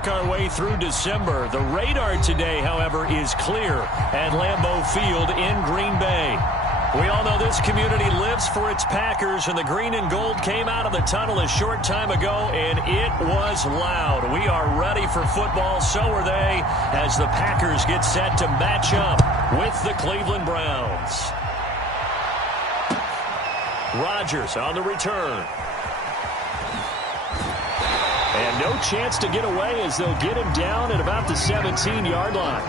work our way through December. The radar today, however, is clear at Lambeau Field in Green Bay. We all know this community lives for its Packers, and the green and gold came out of the tunnel a short time ago, and it was loud. We are ready for football, so are they, as the Packers get set to match up with the Cleveland Browns. Rodgers on the return. And no chance to get away as they'll get him down at about the 17-yard line.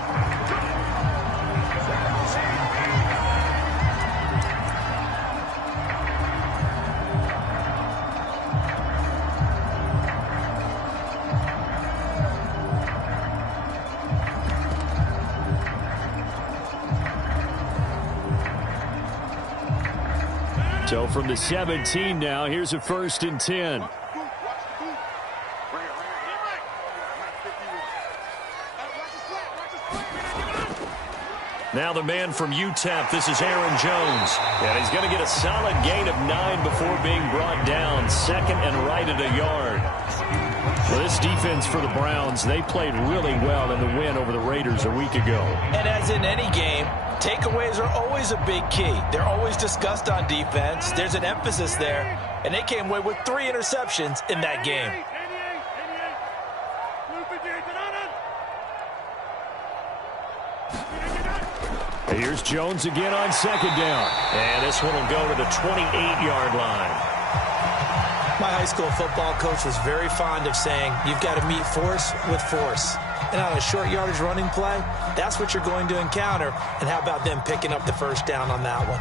So from the 17 now, here's a 1st and 10. Now the man from UTEP, this is Aaron Jones. And he's going to get a solid gain of 9 before being brought down. 2nd and right at a yard. Well, this defense for the Browns, they played really well in the win over the Raiders a week ago. And as in any game, takeaways are always a big key. They're always discussed on defense. There's an emphasis there. And they came away with 3 interceptions in that game. Here's Jones again on 2nd down. And this one will go to the 28-yard line. My high school football coach was very fond of saying, you've got to meet force with force. And on a short yardage running play, that's what you're going to encounter. And how about them picking up the 1st down on that one?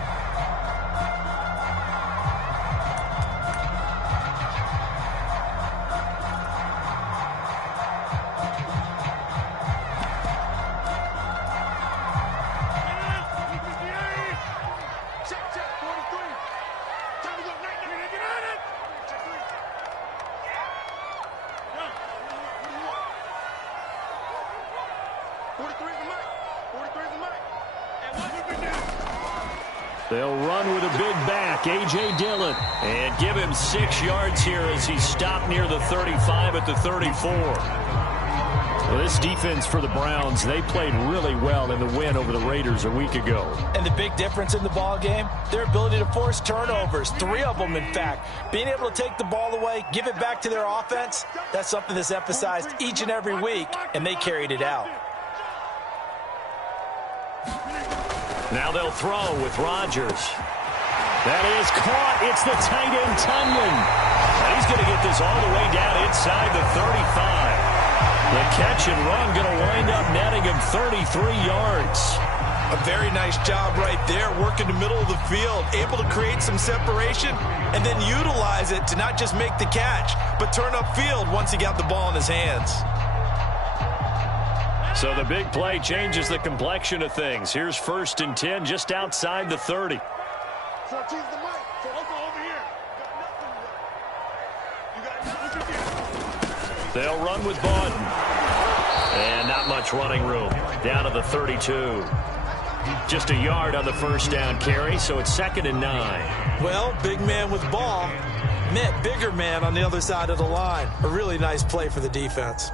They'll run with a big back, A.J. Dillon, and give him 6 yards here as he stopped near the 35 at the 34. Well, this defense for the Browns, they played really well in the win over the Raiders a week ago. And the big difference in the ball game, their ability to force turnovers, 3 of them in fact. Being able to take the ball away, give it back to their offense, that's something that's emphasized each and every week, and they carried it out. Now they'll throw with Rodgers. That is caught. It's the tight end, Tunyon. And he's going to get this all the way down inside the 35. The catch and run going to wind up netting him 33 yards. A very nice job right there, working the middle of the field, able to create some separation and then utilize it to not just make the catch, but turn upfield once he got the ball in his hands. So the big play changes the complexion of things. Here's 1st and 10 just outside the 30. They'll run with Bawden. And not much running room. Down to the 32. Just a yard on the 1st down carry, so it's 2nd and 9. Well, big man with ball met bigger man on the other side of the line. A really nice play for the defense.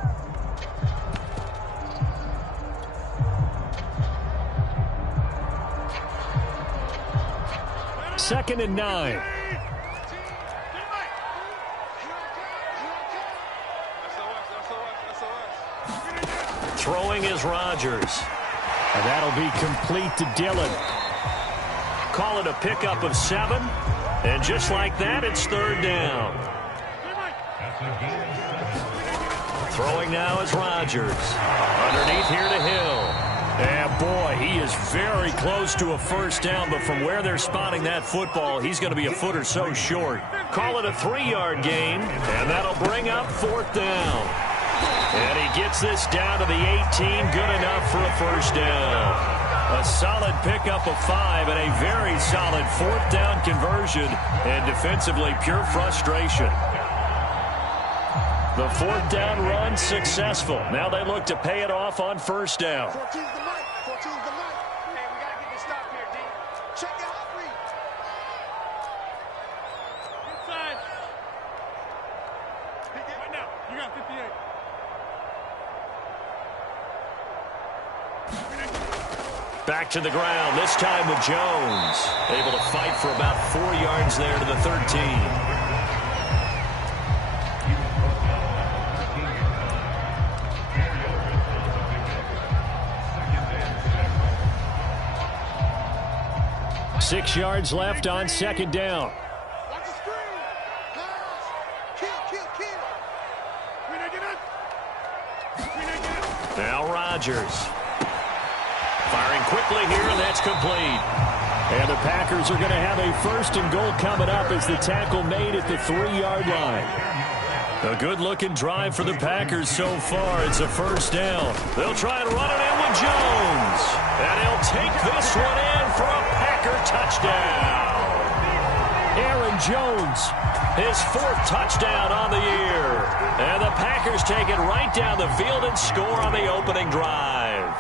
2nd and 9. Throwing is Rodgers. And that'll be complete to Dillon. Call it a pickup of 7. And just like that, it's 3rd down. Throwing now is Rodgers. Underneath here to Hill. And boy, he is very close to a 1st down, but from where they're spotting that football, he's going to be a foot or so short. Call it a 3-yard gain, and that'll bring up 4th down. And he gets this down to the 18, good enough for a 1st down. A solid pickup of 5 and a very solid 4th down conversion, and defensively pure frustration. The 4th down run successful. Now they look to pay it off on 1st down. Back to the ground, this time with Jones. Able to fight for about 4 yards there to the 13. Six yards left on second down. Now Rodgers. Firing quickly here, and that's complete. And the Packers are going to have a first and goal coming up as the tackle made at the 3-yard line. A good-looking drive for the Packers so far. It's a first down. They'll try and run it in with Jones. And he'll take this one in for a Packer touchdown. Aaron Jones, his 4th touchdown on the year. And the Packers take it right down the field and score on the opening drive.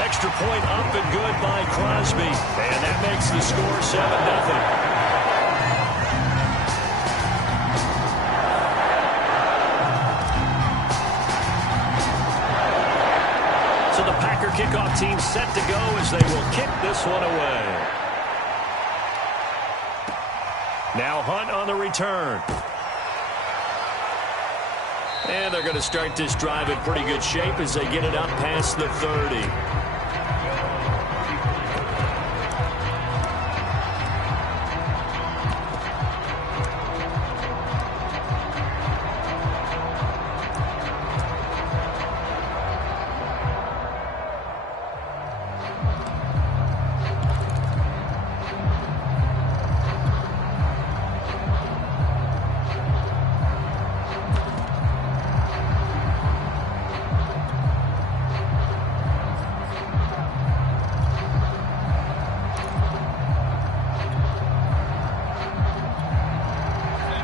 Extra point up and good by Crosby. And that makes the score 7-0. Kickoff team set to go as they will kick this one away. Now Hunt on the return. And they're going to start this drive in pretty good shape as they get it up past the 30.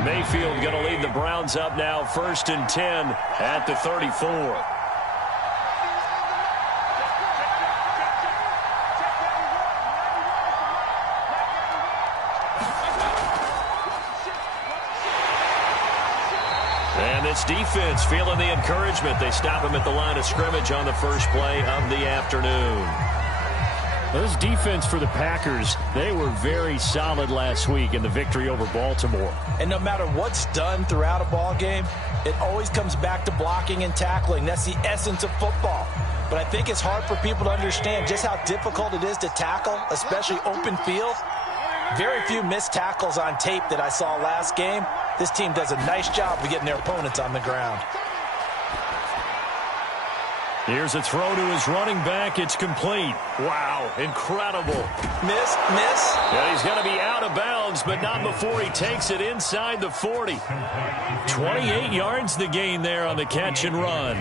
Mayfield going to lead the Browns up now, 1st and 10 at the 34. And this defense feeling the encouragement. They stop him at the line of scrimmage on the first play of the afternoon. This defense for the Packers, they were very solid last week in the victory over Baltimore. And no matter what's done throughout a ball game, it always comes back to blocking and tackling. That's the essence of football. But I think it's hard for people to understand just how difficult it is to tackle, especially open field. Very few missed tackles on tape that I saw last game. This team does a nice job of getting their opponents on the ground. Here's a throw to his running back. It's complete. Wow, incredible. Miss. And he's going to be out of bounds, but not before he takes it inside the 40. 28 yards the gain there on the catch and run.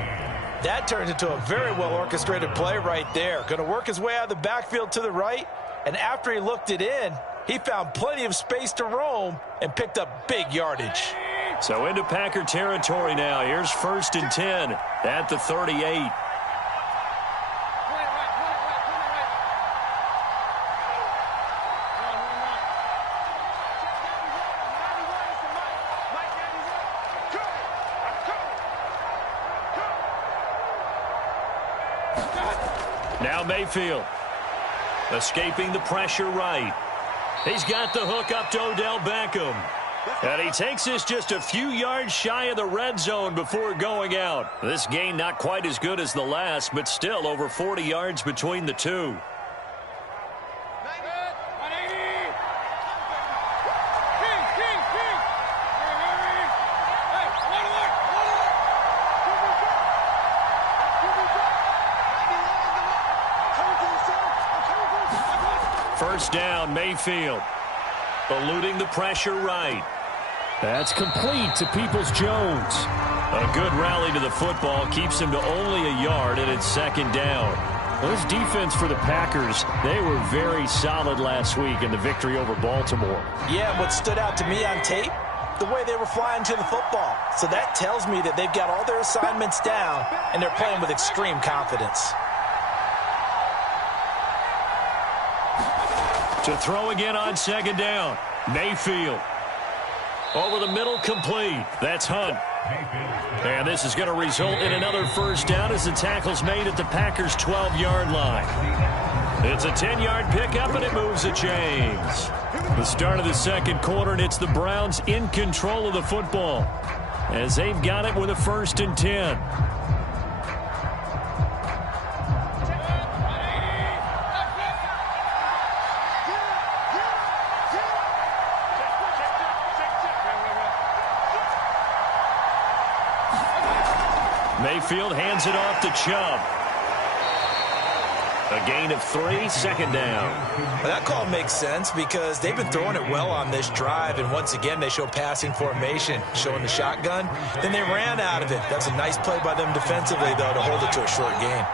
That turned into a very well-orchestrated play right there. Going to work his way out of the backfield to the right, and after he looked it in, he found plenty of space to roam and picked up big yardage. So into Packer territory now. Here's 1st and 10 at the 38. Now Mayfield, escaping the pressure right. He's got the hook up to Odell Beckham. And he takes this just a few yards shy of the red zone before going out. This gain not quite as good as the last, but still over 40 yards between the two. First down, Mayfield. Eluding the pressure right. That's complete to Peoples-Jones. A good rally to the football keeps him to only a yard, and it's 2nd down. Well, this defense for the Packers, they were very solid last week in the victory over Baltimore. Yeah, what stood out to me on tape, the way they were flying to the football. So that tells me that they've got all their assignments down, and they're playing with extreme confidence. To throw again on 2nd down, Mayfield. Over the middle, complete. That's Hunt. And this is going to result in another first down as the tackle's made at the Packers' 12-yard line. It's a 10-yard pickup, and it moves the chains. The start of the second quarter, and it's the Browns in control of the football as they've got it with a 1st and 10. Mayfield hands it off to Chubb. A gain of 3, 2nd down. Well, that call makes sense because they've been throwing it well on this drive, and once again they show passing formation, showing the shotgun. Then they ran out of it. That's a nice play by them defensively, though, to hold it to a short gain.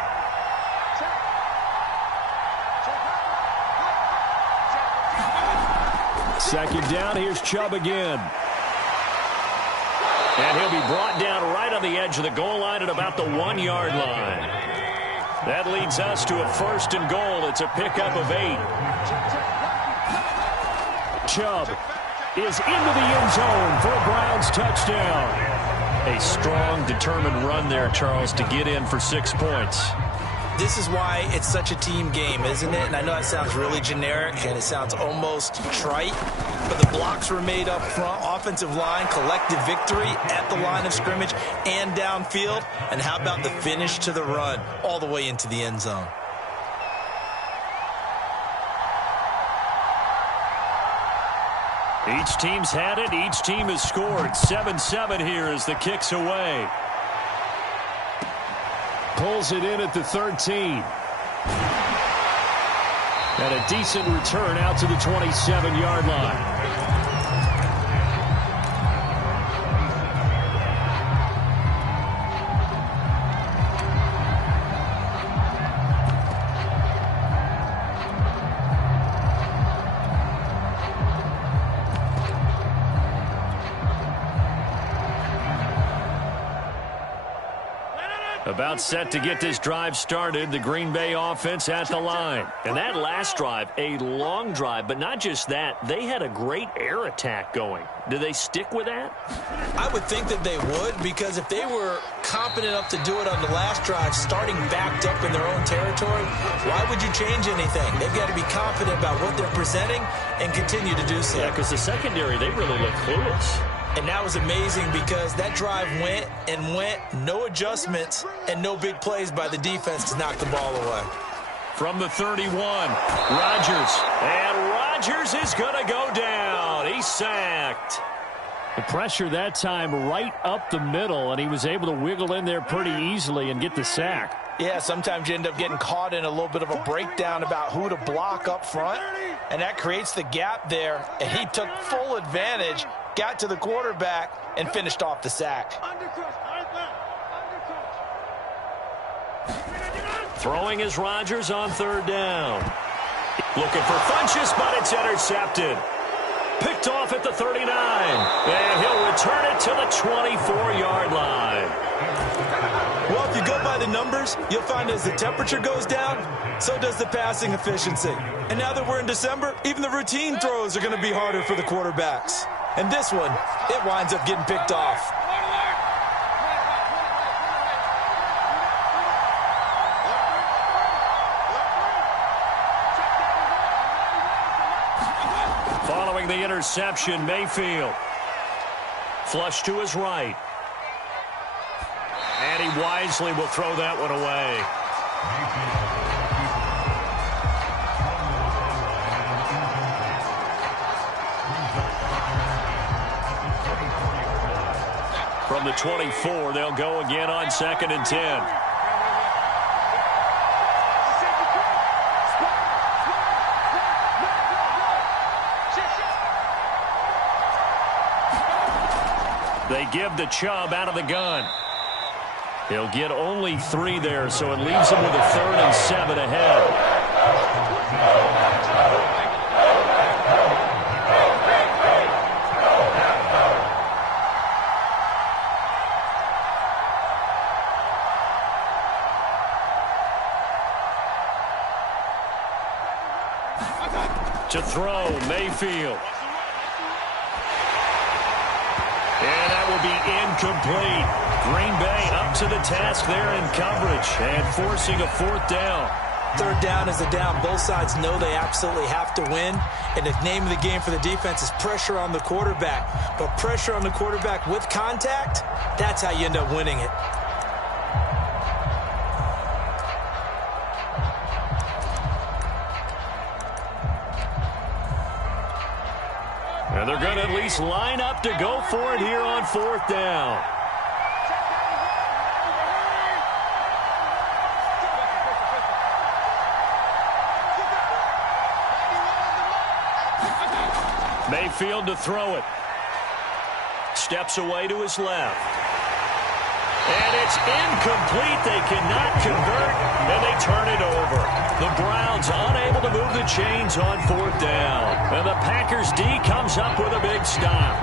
Second down, here's Chubb again. And he'll be brought down right on the edge of the goal line at about the 1-yard line. That leads us to a 1st and goal. It's a pickup of 8. Chubb is into the end zone for a Browns touchdown. A strong, determined run there, Charles, to get in for 6 points. This is why it's such a team game, isn't it? And I know that sounds really generic and it sounds almost trite, but the blocks were made up front, offensive line, collective victory at the line of scrimmage and downfield. And how about the finish to the run all the way into the end zone? Each team's had it. Each team has scored. 7-7 here as the kick's away. Pulls it in at the 13. And a decent return out to the 27-yard line. About set to get this drive started, the Green Bay offense at the line. And that last drive, a long drive, but not just that, they had a great air attack going. Do they stick with that? I would think that they would, because if they were competent enough to do it on the last drive, starting backed up in their own territory, why would you change anything? They've got to be confident about what they're presenting and continue to do so. Yeah, because the secondary, they really look clueless. And that was amazing because that drive went and went, no adjustments and no big plays by the defense to knock the ball away. From the 31, Rodgers. And Rodgers is going to go down. He's sacked. The pressure that time right up the middle, and he was able to wiggle in there pretty easily and get the sack. Yeah, sometimes you end up getting caught in a little bit of a breakdown about who to block up front, and that creates the gap there, and he took full advantage, got to the quarterback, and finished off the sack. Throwing is Rodgers on 3rd down. Looking for Funchess, but it's intercepted. Picked off at the 39. And he'll return it to the 24-yard line. Well, if you go by the numbers, you'll find as the temperature goes down, so does the passing efficiency. And now that we're in December, even the routine throws are going to be harder for the quarterbacks. And this one, it winds up getting picked off. Following the interception, Mayfield. Flush to his right. And he wisely will throw that one away. From the 24, they'll go again on 2nd and 10. They give the Chubb out of the gun. He'll get only 3 there, so it leaves him with a 3rd and 7 ahead. To throw, Mayfield. to be incomplete. Green Bay up to the task there in coverage and forcing a fourth down. Third down is a down. Both sides know they absolutely have to win. And the name of the game for the defense is pressure on the quarterback. But pressure on the quarterback with contact, that's how you end up winning it. And they're going to at least line up to go for it here on fourth down. Mayfield to throw it. Steps away to his left. And it's incomplete. They cannot convert, and they turn it over. The Browns unable to move the chains on fourth down. And the Packers D comes up with a big stop.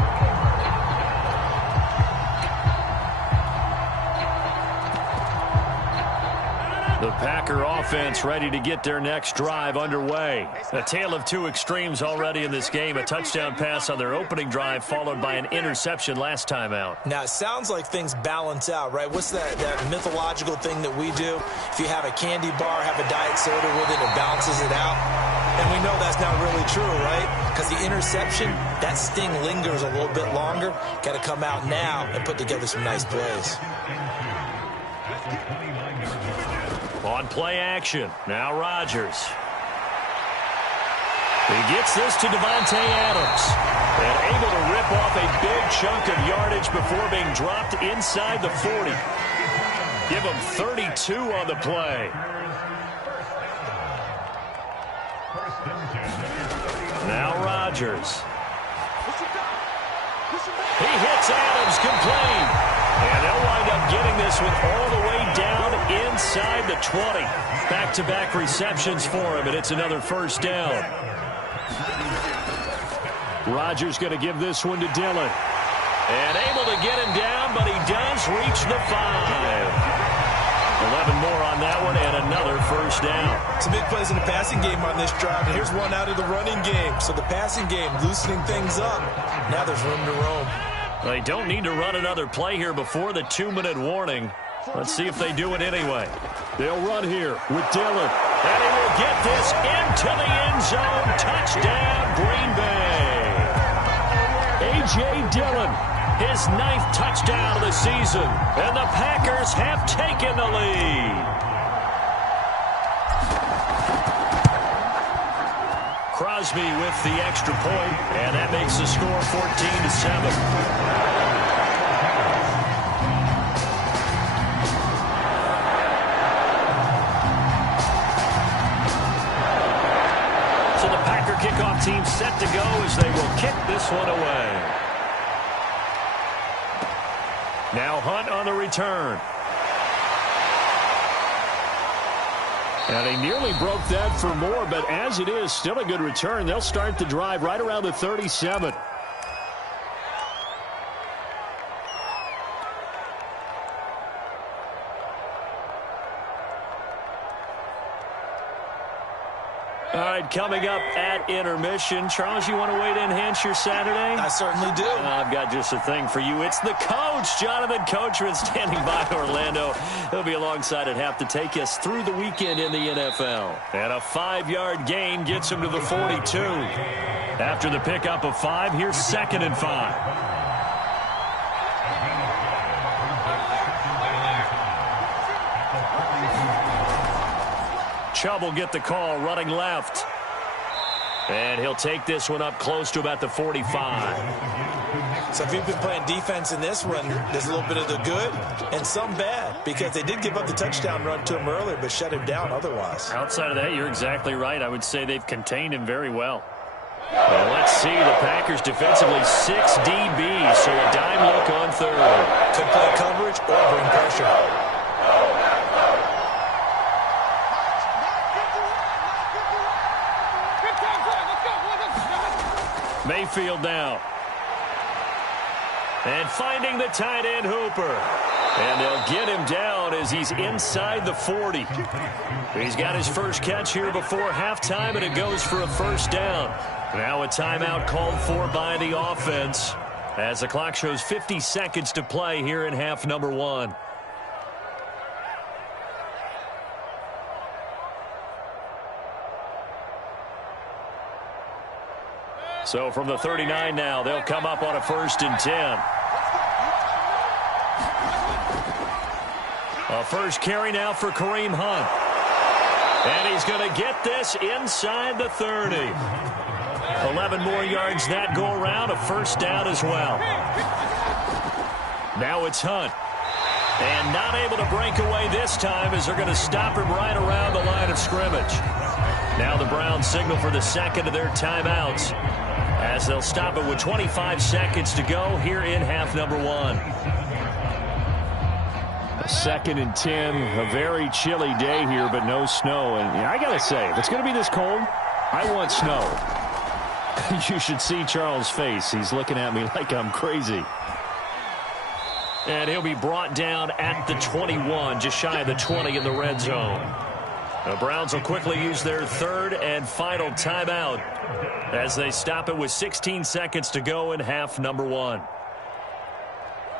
The Packer offense ready to get their next drive underway. A tale of two extremes already in this game. A touchdown pass on their opening drive followed by an interception last time out. Now, it sounds like things balance out, right? What's that mythological thing that we do? If you have a candy bar, have a diet soda with it, it balances it out. And we know that's not really true, right? Because the interception, that sting lingers a little bit longer. Got to come out now and put together some nice plays. On play action, now Rodgers. He gets this to Davante Adams. And able to rip off a big chunk of yardage before being dropped inside the 40. Give him 32 on the play. Now Rodgers. He hits Adams complete. And they'll wind up getting this one all the way down inside the 20. Back-to-back receptions for him, and it's another first down. Rodgers going to give this one to Dillon. And able to get him down, but he does reach the 5. 11 more on that one, and another first down. Some big plays in the passing game on this drive, and here's one out of the running game. So the passing game loosening things up. Now there's room to roam. They don't need to run another play here before the 2-minute warning. Let's see if they do it anyway. They'll run here with Dillon. And he will get this into the end zone. Touchdown, Green Bay. A.J. Dillon, his 9th touchdown of the season. And the Packers have taken the lead. Crosby with the extra point, and that makes the score 14-7. So the Packer kickoff team set to go as they will kick this one away. Now Hunt on the return. And he nearly broke that for more, but as it is, still a good return. They'll start the drive right around the 37. All right, coming up at intermission. Charles, you want to wait and enhance your Saturday? I certainly do. I've got just a thing for you. It's the coach, Jonathan Coachman, standing by Orlando. He'll be alongside at half to take us through the weekend in the NFL. And a 5-yard gain gets him to the 42. After the pickup of 5, here's 2nd and 5. Chubb will get the call, running left. And he'll take this one up close to about the 45. So if you've been playing defense in this one, there's a little bit of the good and some bad, because they did give up the touchdown run to him earlier, but shut him down otherwise. Outside of that, you're exactly right. I would say they've contained him very well. Well, let's see. The Packers defensively 6 DBs, so a dime look on third. Could play coverage or bring pressure. Mayfield now. And finding the tight end Hooper. And they'll get him down as he's inside the 40. He's got his first catch here before halftime, and it goes for a first down. Now a timeout called for by the offense. as the clock shows 50 seconds to play here in half number 1. So from the 39 now, they'll come up on a 1st and 10. A first carry now for Kareem Hunt. And he's going to get this inside the 30. 11 more yards that go around, a 1st down as well. Now it's Hunt. And not able to break away this time as they're going to stop him right around the line of scrimmage. Now the Browns signal for the second of their timeouts, as they'll stop it with 25 seconds to go here in half number 1. 2nd and 10, a very chilly day here, but no snow. And I got to say, if it's going to be this cold, I want snow. You should see Charles' face. He's looking at me like I'm crazy. And he'll be brought down at the 21, just shy of the 20 in the red zone. The Browns will quickly use their 3rd and final timeout as they stop it with 16 seconds to go in half number 1.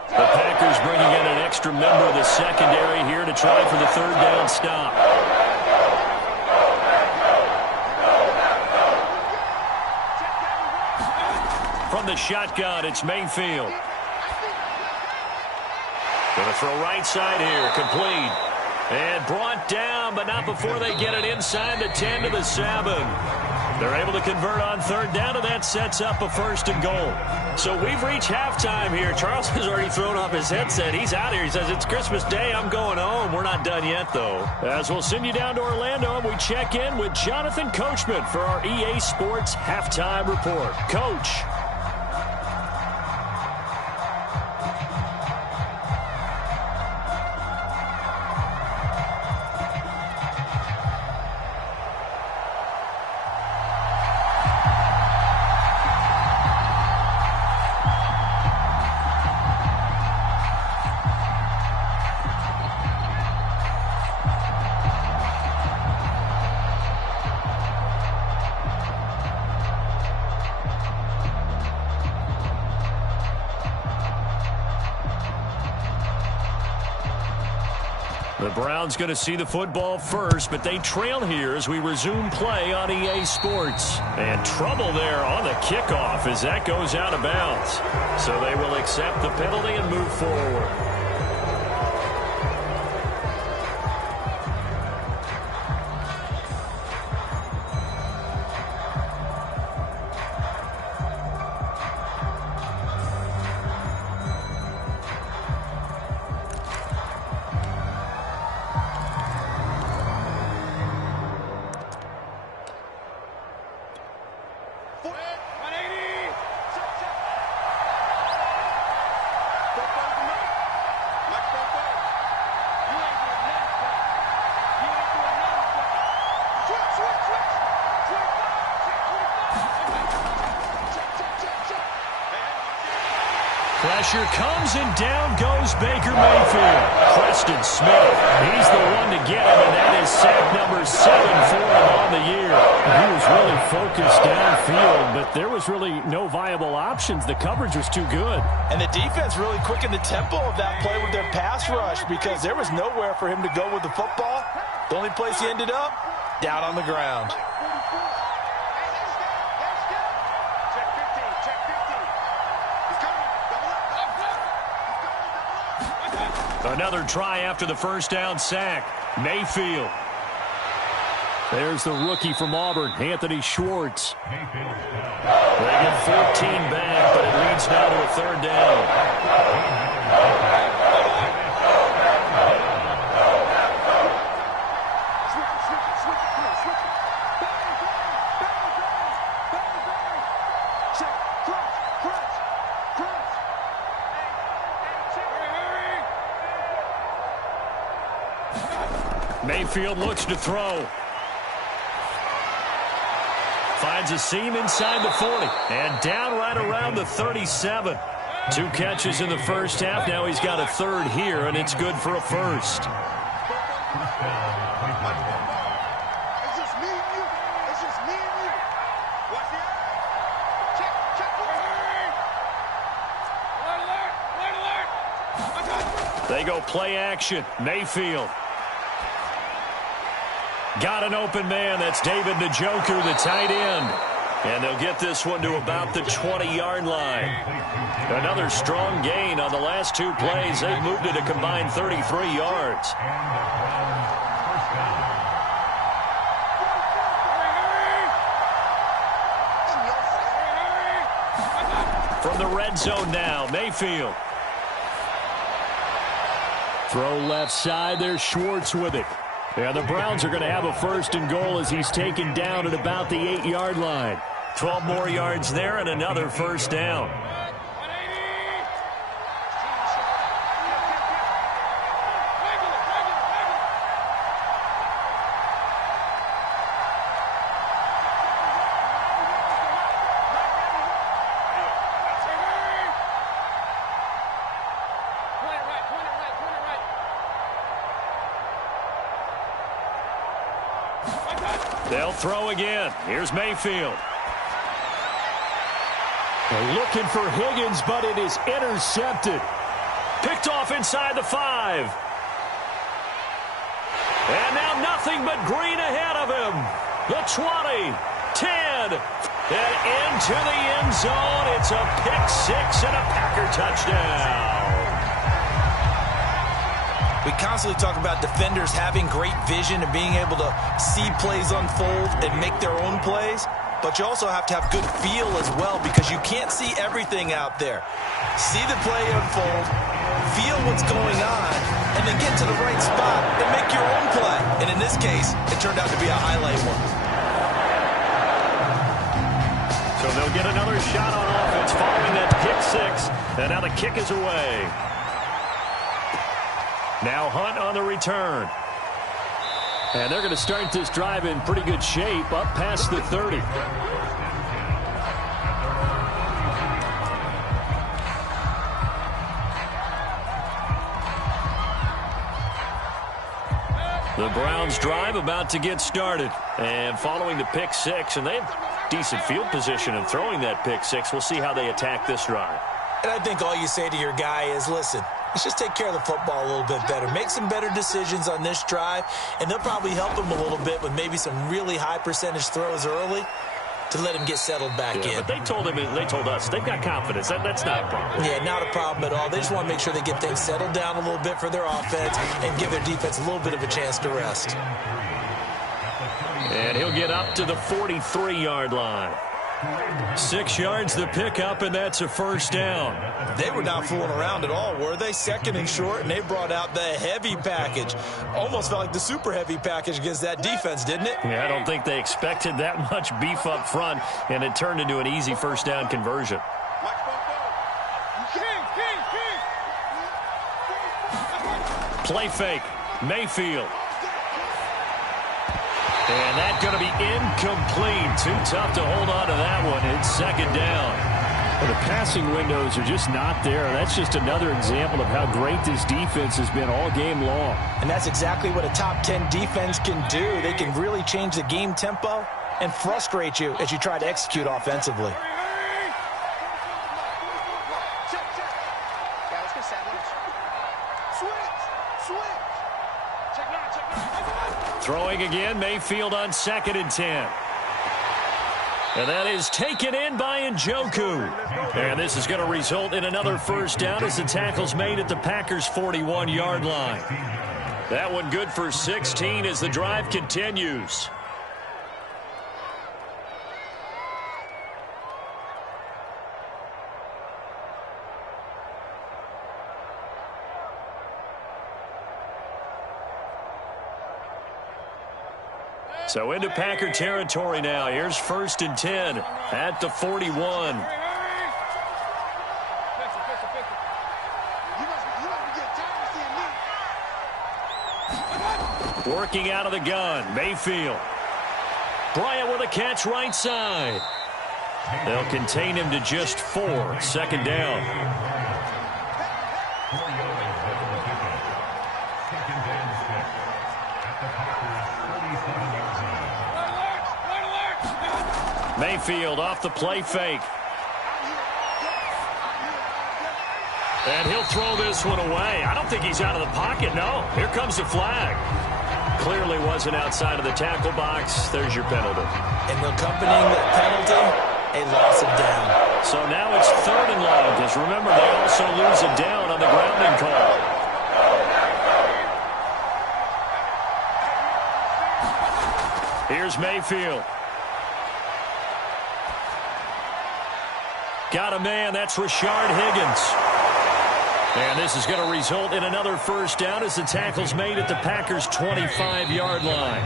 The Packers bringing in an extra member of the secondary here to try for the 3rd down stop. From the shotgun, it's Mayfield. Going to throw right side here, complete. And brought down, but not before they get it inside the 10 to the 7. They're able to convert on 3rd down, and that sets up a 1st and goal. So we've reached halftime here. Charles has already thrown off his headset. He's out here. He says, it's Christmas Day. I'm going home. We're not done yet, though. As we'll send you down to Orlando, and we check in with Jonathan Coachman for our EA Sports Halftime Report. Coach. The Browns going to see the football first, but they trail here as we resume play on EA Sports. And trouble there on the kickoff as that goes out of bounds. So they will accept the penalty and move forward. Pressure comes, and down goes Baker Mayfield. Preston Smith, he's the one to get him, and that is sack number 7 for him on the year. He was really focused downfield, but there was really no viable options. The coverage was too good. And the defense really quickened the tempo of that play with their pass rush, because there was nowhere for him to go with the football. The only place he ended up, down on the ground. Another try after the first down sack. Mayfield. There's the rookie from Auburn, Anthony Schwartz. They get 14 back, but it leads now to a 3rd down. Mayfield looks to throw. Finds a seam inside the 40. And down right around the 37. 2 catches in the first half. Now he's got a 3rd here, and it's good for a 1st. They go play action. Mayfield. Got an open man. That's David Njoku, the tight end. And they'll get this one to about the 20-yard line. Another strong gain on the last two plays. They've moved it a combined 33 yards. From the red zone now, Mayfield. Throw left side. There's Schwartz with it. Yeah, the Browns are going to have a first and goal as he's taken down at about the 8-yard line. 12 more yards there and another first down. They'll throw again. Here's Mayfield. They're looking for Higgins, but it is intercepted. Picked off inside the 5. And now nothing but green ahead of him. The 20, 10, and into the end zone. It's a pick-6 and a Packer touchdown. We constantly talk about defenders having great vision and being able to see plays unfold and make their own plays. But you also have to have good feel as well because you can't see everything out there. See the play unfold, feel what's going on, and then get to the right spot and make your own play. And in this case, it turned out to be a highlight one. So they'll get another shot on offense following that pick-6. And now the kick is away. Now Hunt on the return. And they're going to start this drive in pretty good shape, up past the 30. The Browns drive about to get started. And following the pick-6, and they have decent field position in throwing that pick-6. We'll see how they attack this drive. And I think all you say to your guy is, listen, let's just take care of the football a little bit better. Make some better decisions on this drive, and they'll probably help him a little bit with maybe some really high percentage throws early to let him get settled back in. But they told us they've got confidence. That's not a problem. Yeah, not a problem at all. They just want to make sure they get things settled down a little bit for their offense and give their defense a little bit of a chance to rest. And he'll get up to the 43-yard line. 6 yards the pickup, and that's a first down. They were not fooling around at all, were they? Second and short, and they brought out the heavy package. Almost felt like the super heavy package against that defense, didn't it? Yeah, I don't think they expected that much beef up front, and it turned into an easy first down conversion. Play fake. Mayfield. And that's going to be incomplete. Too tough to hold on to that one. It's second down. Well, the passing windows are just not there. That's just another example of how great this defense has been all game long. And that's exactly what a top 10 defense can do. They can really change the game tempo and frustrate you as you try to execute offensively. Throwing again, Mayfield on 2nd and 10. And that is taken in by Njoku. And this is going to result in another first down as the tackle's made at the Packers' 41-yard line. That one good for 16 as the drive continues. So into Packer territory now. Here's 1st and 10 at the 41. Working out of the gun, Mayfield. Bryant with a catch right side. They'll contain him to just 4. 2nd down. Mayfield off the play fake. And he'll throw this one away. I don't think he's out of the pocket, no. Here comes the flag. Clearly wasn't outside of the tackle box. There's your penalty. And accompanying the penalty, a loss of down. So now it's 3rd and long, because remember, they also lose a down on the grounding call. Here's Mayfield. Got a man, that's Rashard Higgins. And this is going to result in another first down as the tackle's made at the Packers' 25-yard line.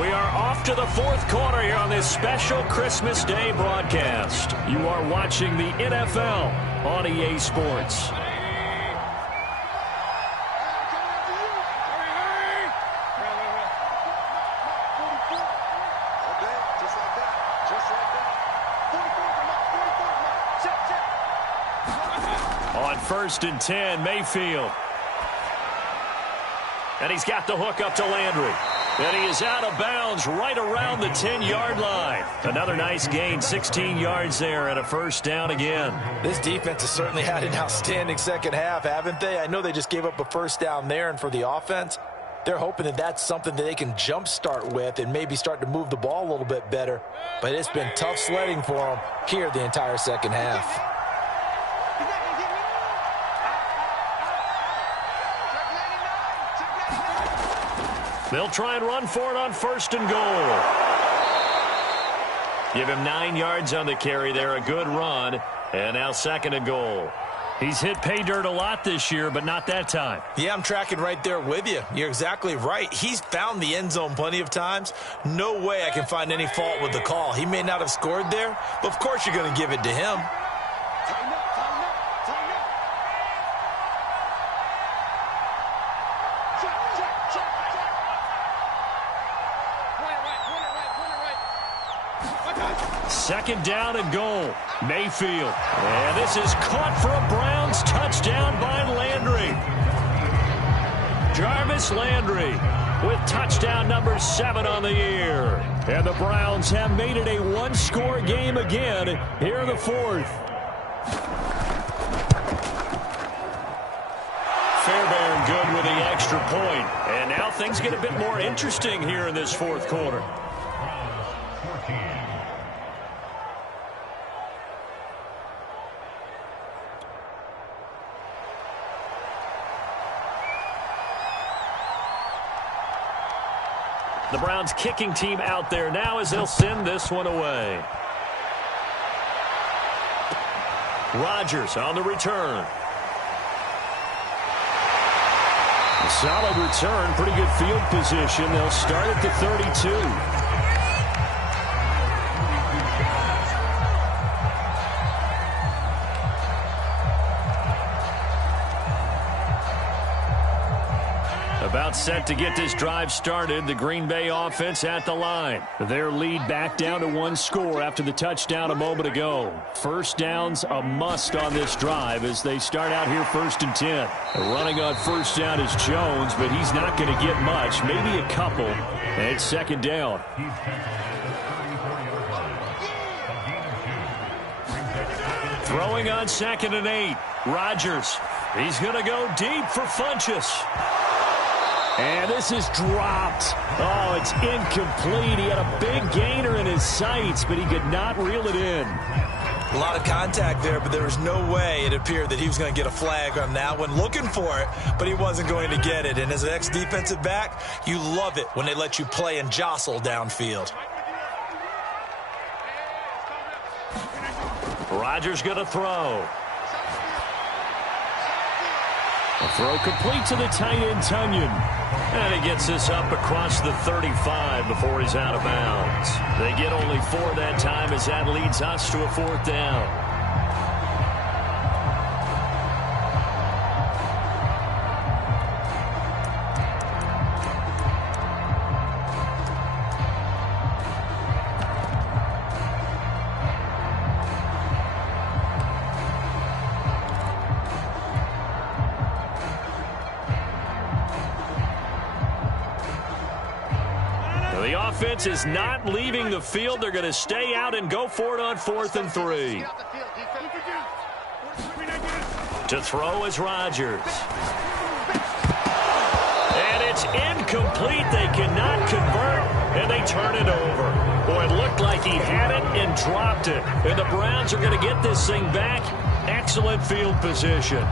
We are off to the 4th quarter here on this special Christmas Day broadcast. You are watching the NFL on EA Sports. On 1st and 10, Mayfield. And he's got the hook up to Landry. And he is out of bounds right around the 10-yard line. Another nice gain, 16 yards there, and a first down again. This defense has certainly had an outstanding second half, haven't they? I know they just gave up a first down there, and for the offense, they're hoping that that's something that they can jumpstart with and maybe start to move the ball a little bit better. But it's been tough sledding for them here the entire second half. They'll try and run for it on 1st and goal. Give him 9 yards on the carry there, a good run. And now 2nd and goal. He's hit pay dirt a lot this year, but not that time. Yeah, I'm tracking right there with you. You're exactly right. He's found the end zone plenty of times. No way I can find any fault with the call. He may not have scored there, but of course you're going to give it to him. Second down and goal. Mayfield. And this is caught for a Browns touchdown by Landry. Jarvis Landry with touchdown number 7 on the year. And the Browns have made it a one-score game again here in the 4th. Fairbairn good with the extra point. And now things get a bit more interesting here in this 4th quarter. The Browns kicking team out there now as they'll send this one away. Rodgers on the return. A solid return, pretty good field position. They'll start at the 32. About set to get this drive started. The Green Bay offense at the line. Their lead back down to 1 score after the touchdown a moment ago. First down's a must on this drive as they start out here 1st and 10. Running on first down is Jones, but he's not going to get much, maybe a couple. And it's 2nd down. Throwing on 2nd and 8. Rodgers. He's going to go deep for Funchess. And this is dropped. Oh, it's incomplete. He had a big gainer in his sights, but he could not reel it in. A lot of contact there, but there was no way it appeared that he was going to get a flag on that one. Looking for it, but he wasn't going to get it. And as an ex-defensive back, you love it when they let you play and jostle downfield. Rodgers going to throw. A throw complete to the tight end, Tunyon. And he gets this up across the 35 before he's out of bounds. They get only 4 that time as that leads us to a 4th down. The offense is not leaving the field. They're going to stay out and go for it on 4th and 3. To throw is Rodgers. And it's incomplete. They cannot convert, and they turn it over. Boy, it looked like he had it and dropped it. And the Browns are going to get this thing back. Excellent field position.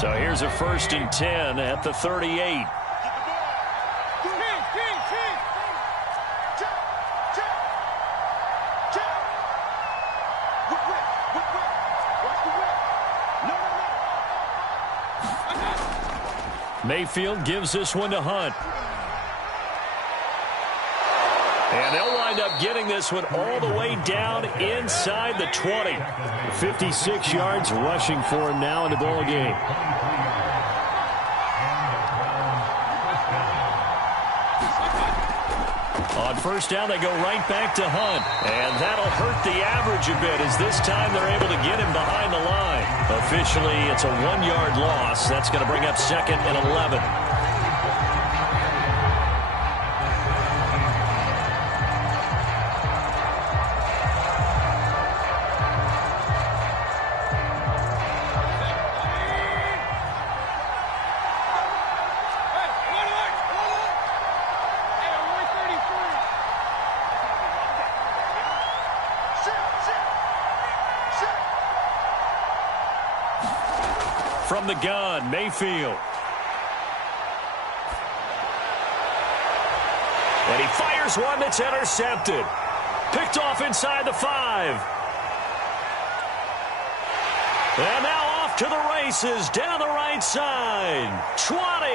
So here's a 1st and 10 at the 38. Mayfield gives this one to Hunt. And they'll wind up getting this one all the way down inside the 20. 56 yards rushing for him now in the ball game. On 1st down, they go right back to Hunt. And that'll hurt the average a bit as this time they're able to get him behind the line. Officially, it's a 1-yard loss. That's going to bring up 2nd and 11. From the gun, Mayfield. And he fires one that's intercepted. Picked off inside the 5. And now off to the races down the right side. 20.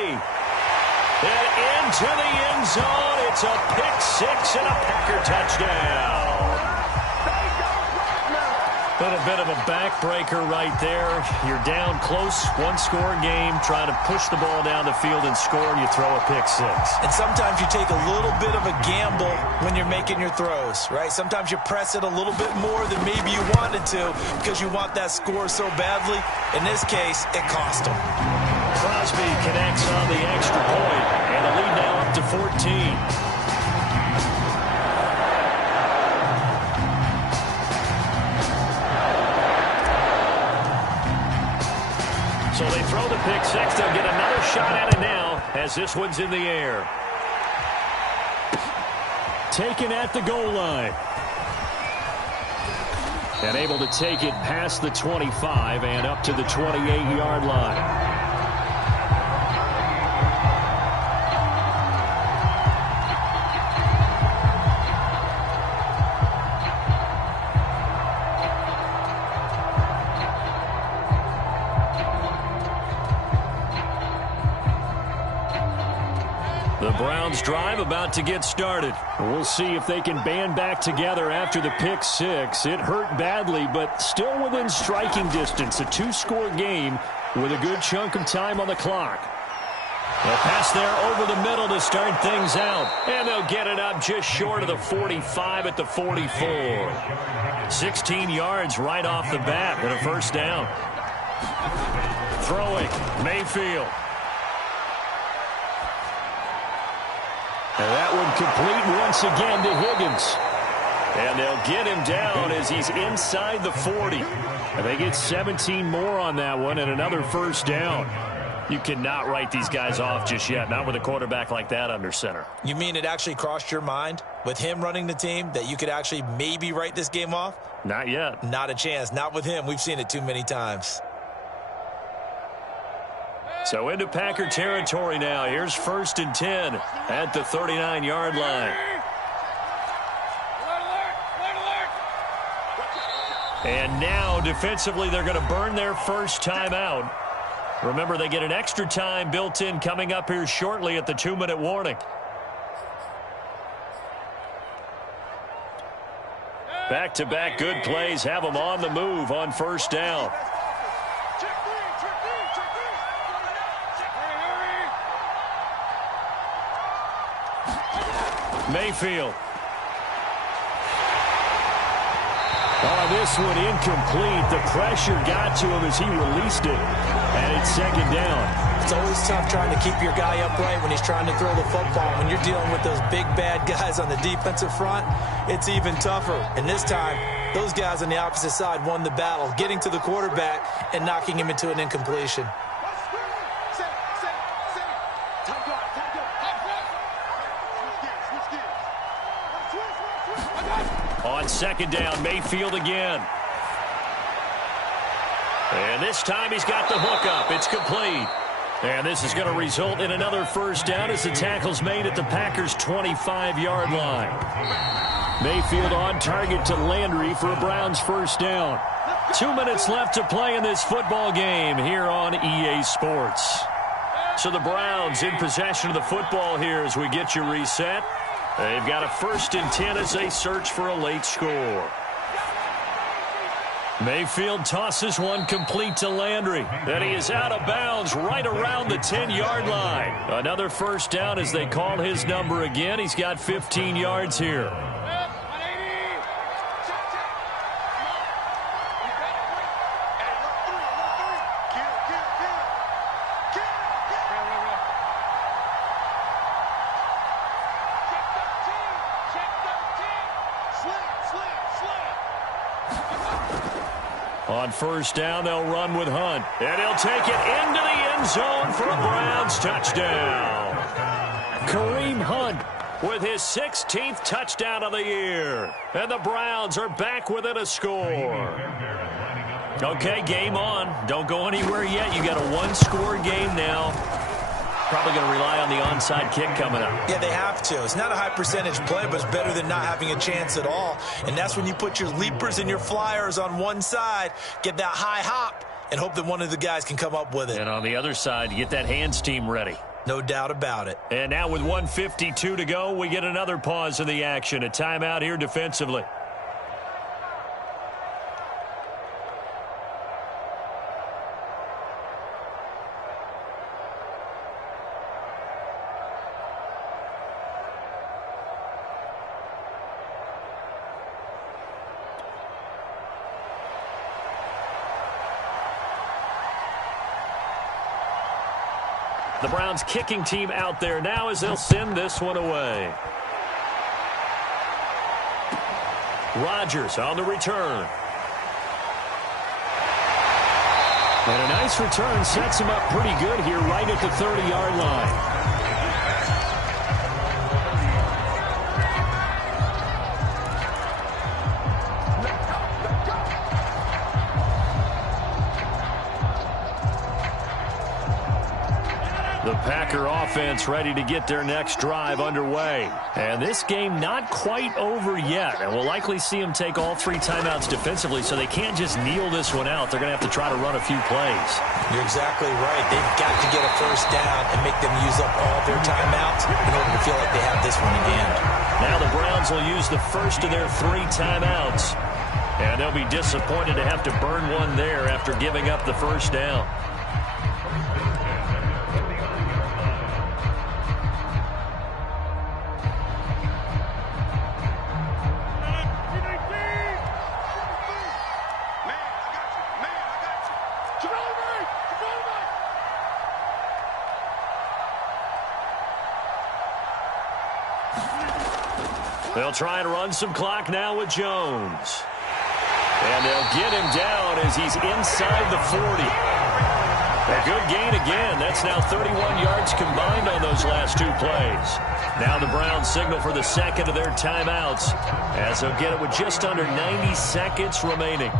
And into the end zone. It's a pick-6 and a Packer touchdown. But a bit of a backbreaker right there. You're down close, 1-score game, trying to push the ball down the field and score, and you throw a pick-6. And sometimes you take a little bit of a gamble when you're making your throws, right? Sometimes you press it a little bit more than maybe you wanted to because you want that score so badly. In this case, it cost them. Crosby connects on the extra point, and the lead now up to 14. So they throw the pick-6. They'll get another shot at it now as this one's in the air. Taken at the goal line. And able to take it past the 25 and up to the 28-yard line. The Browns drive about to get started. We'll see if they can band back together after the pick-6. It hurt badly, but still within striking distance. A 2-score game with a good chunk of time on the clock. They'll pass there over the middle to start things out. And they'll get it up just short of the 45 at the 44. 16 yards right off the bat with a 1st down. Throwing, Mayfield. And that one complete once again to Higgins. And they'll get him down as he's inside the 40. And they get 17 more on that one and another 1st down. You cannot write these guys off just yet, not with a quarterback like that under center. You mean it actually crossed your mind with him running the team that you could actually maybe write this game off? Not yet. Not a chance. Not with him. We've seen it too many times. So into Packer territory now. Here's 1st and 10 at the 39-yard line. And now defensively they're going to burn their first time out. Remember, they get an extra time built in coming up here shortly at the 2-minute warning. Back-to-back good plays have them on the move on 1st down. Mayfield. Oh, this one incomplete. The pressure got to him as he released it. And it's second down. It's always tough trying to keep your guy upright when he's trying to throw the football. When you're dealing with those big, bad guys on the defensive front, it's even tougher. And this time, those guys on the opposite side won the battle, getting to the quarterback and knocking him into an incompletion. On second down, Mayfield again. And this time he's got the hook up. It's complete. And this is going to result in another first down as the tackle's made at the Packers' 25-yard line. Mayfield on target to Landry for a Browns first down. 2 minutes left to play in this football game here on EA Sports. So the Browns in possession of the football here as we get you reset. They've got a 1st and 10 as they search for a late score. Mayfield tosses one complete to Landry. And he is out of bounds right around the 10-yard line. Another first down as they call his number again. He's got 15 yards here. On first down, they'll run with Hunt. And he'll take it into the end zone for a Browns touchdown. Kareem Hunt with his 16th touchdown of the year. And the Browns are back within a score. Okay, game on. Don't go anywhere yet. You got a one-score game now. Probably going to rely on the onside kick coming up. Yeah, they have to. It's not a high percentage play, but it's better than not having a chance at all. And that's when you put your leapers and your flyers on one side, get that high hop, and hope that one of the guys can come up with it. And on the other side, you get that hands team ready. No doubt about it. And now with 1:52 to go, we get another pause in the action. A timeout here defensively. The Browns kicking team out there now as they'll send this one away. Rodgers on the return. And a nice return sets him up pretty good here right at the 30-yard line. The Packer offense ready to get their next drive underway. And this game not quite over yet. And we'll likely see them take all 3 timeouts defensively, so they can't just kneel this one out. They're going to have to try to run a few plays. You're exactly right. They've got to get a first down and make them use up all their timeouts in order to feel like they have this one in hand. Now the Browns will use the first of their 3 timeouts. And they'll be disappointed to have to burn one there after giving up the first down. They'll try and run some clock now with Jones. And they'll get him down as he's inside the 40. A good gain again. That's now 31 yards combined on those last 2 plays. Now the Browns signal for the second of their timeouts as they'll get it with just under 90 seconds remaining.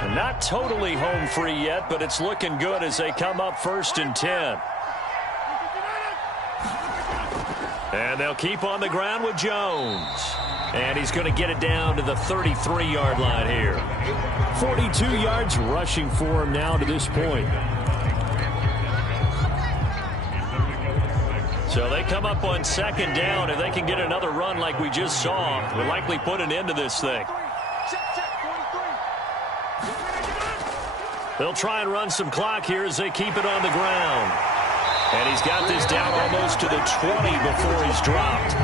And not totally home free yet, but it's looking good as they come up 1st and 10. And they'll keep on the ground with Jones. And he's going to get it down to the 33-yard line here. 42 yards rushing for him now to this point. So they come up on 2nd down. If they can get another run like we just saw, we'll likely put an end to this thing. They'll try and run some clock here as they keep it on the ground. And he's got this down almost to the 20 before he's dropped.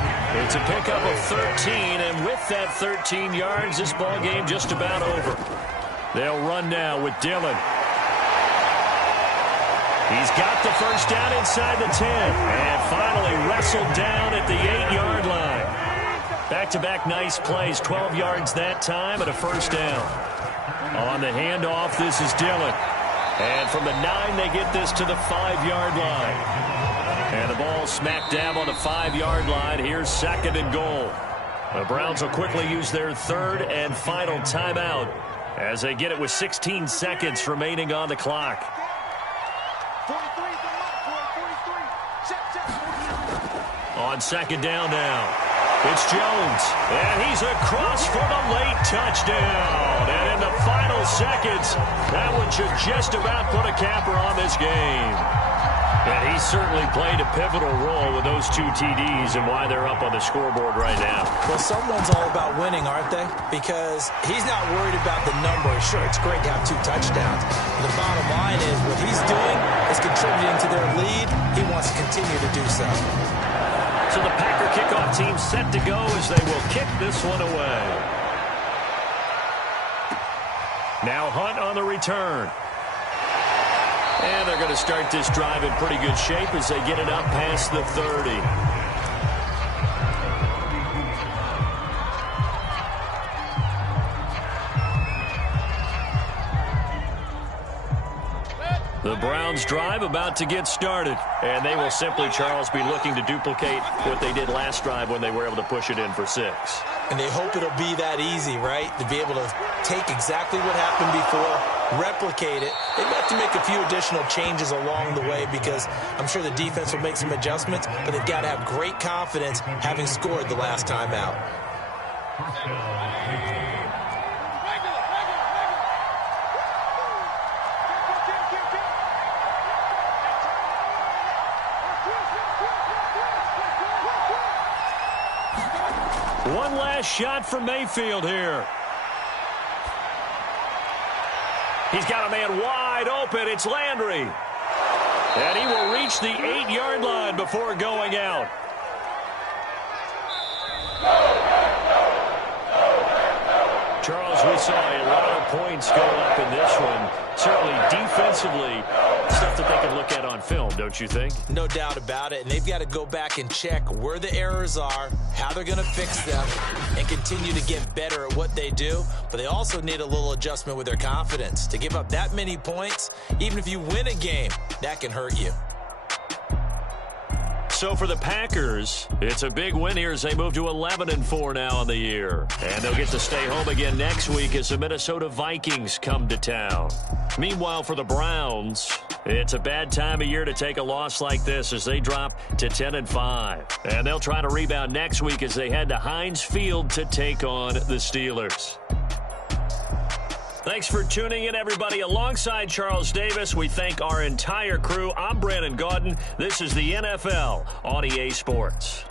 It's a pickup of 13, and with that 13 yards, this ball game just about over. They'll run now with Dillon. He's got the first down inside the 10, and finally wrestled down at the 8-yard line. Back-to-back nice plays, 12 yards that time, and a first down. On the handoff, this is Dillon. And from the 9, they get this to the 5-yard line. And the ball smack dab on the 5-yard line. Here's 2nd and goal. The Browns will quickly use their 3rd and final timeout as they get it with 16 seconds remaining on the clock. On 2nd down now, it's Jones, and he's across for the late touchdown. And in the final seconds, that one should just about put a capper on this game. And he certainly played a pivotal role with those 2 TDs and why they're up on the scoreboard right now. Well, someone's all about winning, aren't they? Because he's not worried about the number. Sure, it's great to have 2 touchdowns. The bottom line is what he's doing is contributing to their lead. He wants to continue to do so. So the Packer kickoff team set to go as they will kick this one away. Now Hunt on the return. And they're going to start this drive in pretty good shape as they get it up past the 30. The Browns drive about to get started. And they will simply, Charles, be looking to duplicate what they did last drive when they were able to push it in for 6. And they hope it'll be that easy, right? To be able to take exactly what happened before, replicate it. They have to make a few additional changes along the way because I'm sure the defense will make some adjustments, but they've got to have great confidence having scored the last time out. One last shot for Mayfield here. He's got a man wide open. It's Landry. And he will reach the 8-yard line before going out. Charles, we saw a lot of points go up in this one. Certainly defensively, stuff that they can look at on film, don't you think? No doubt about it. And they've got to go back and check where the errors are, how they're going to fix them, and continue to get better at what they do. But they also need a little adjustment with their confidence. To give up that many points, even if you win a game, that can hurt you. So for the Packers, it's a big win here as they move to 11-4 now on the year. And they'll get to stay home again next week as the Minnesota Vikings come to town. Meanwhile, for the Browns, it's a bad time of year to take a loss like this as they drop to 10-5. And they'll try to rebound next week as they head to Heinz Field to take on the Steelers. Thanks for tuning in, everybody. Alongside Charles Davis, we thank our entire crew. I'm Brandon Gaudin. This is the NFL on EA Sports.